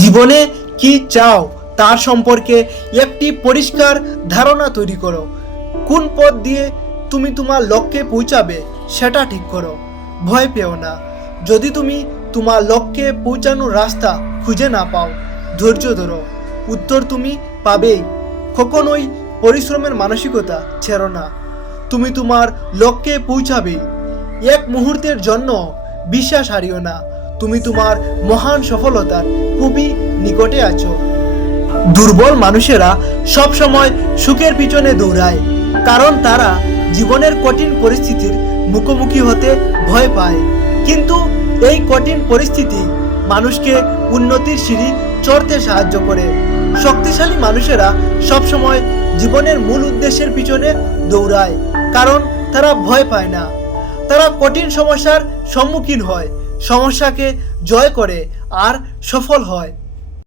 জীবনে কি চাও তার সম্পর্কে একটি পরিষ্কার ধারণা তৈরি করো। কোন পথ দিয়ে তুমি তোমার লক্ষ্যে পৌঁছাবে সেটা ঠিক করো। ভয় পেও না। যদি তুমি তোমার লক্ষ্যে পৌঁছানোর রাস্তা খুঁজে না পাও, ধৈর্য ধরো, উত্তর তুমি পাবেই। কখনোই পরিশ্রমের মানসিকতা ছেড়ো না। তুমি তোমার লক্ষ্যে পৌঁছাবেই। এক মুহূর্তের জন্য বিশ্বাস হারিও না। তুমি তোমার মহান সফলতার খুবই নিকটে আছো। দুর্বল মানুষেরা সব সময় সুখের পিছনে দৌড়ায়, কারণ তারা জীবনের কঠিন পরিস্থিতির মুখোমুখি হতে ভয় পায়। কিন্তু এই কঠিন পরিস্থিতি মানুষকে উন্নতির সিঁড়ি চড়তে সাহায্য করে। শক্তিশালী মানুষেরা সবসময় জীবনের মূল উদ্দেশ্যের পিছনে দৌড়ায়, কারণ তারা ভয় পায় না। তারা কঠিন সমস্যার সম্মুখীন হয়, সমস্যাকে জয় করে আর সফল হয়।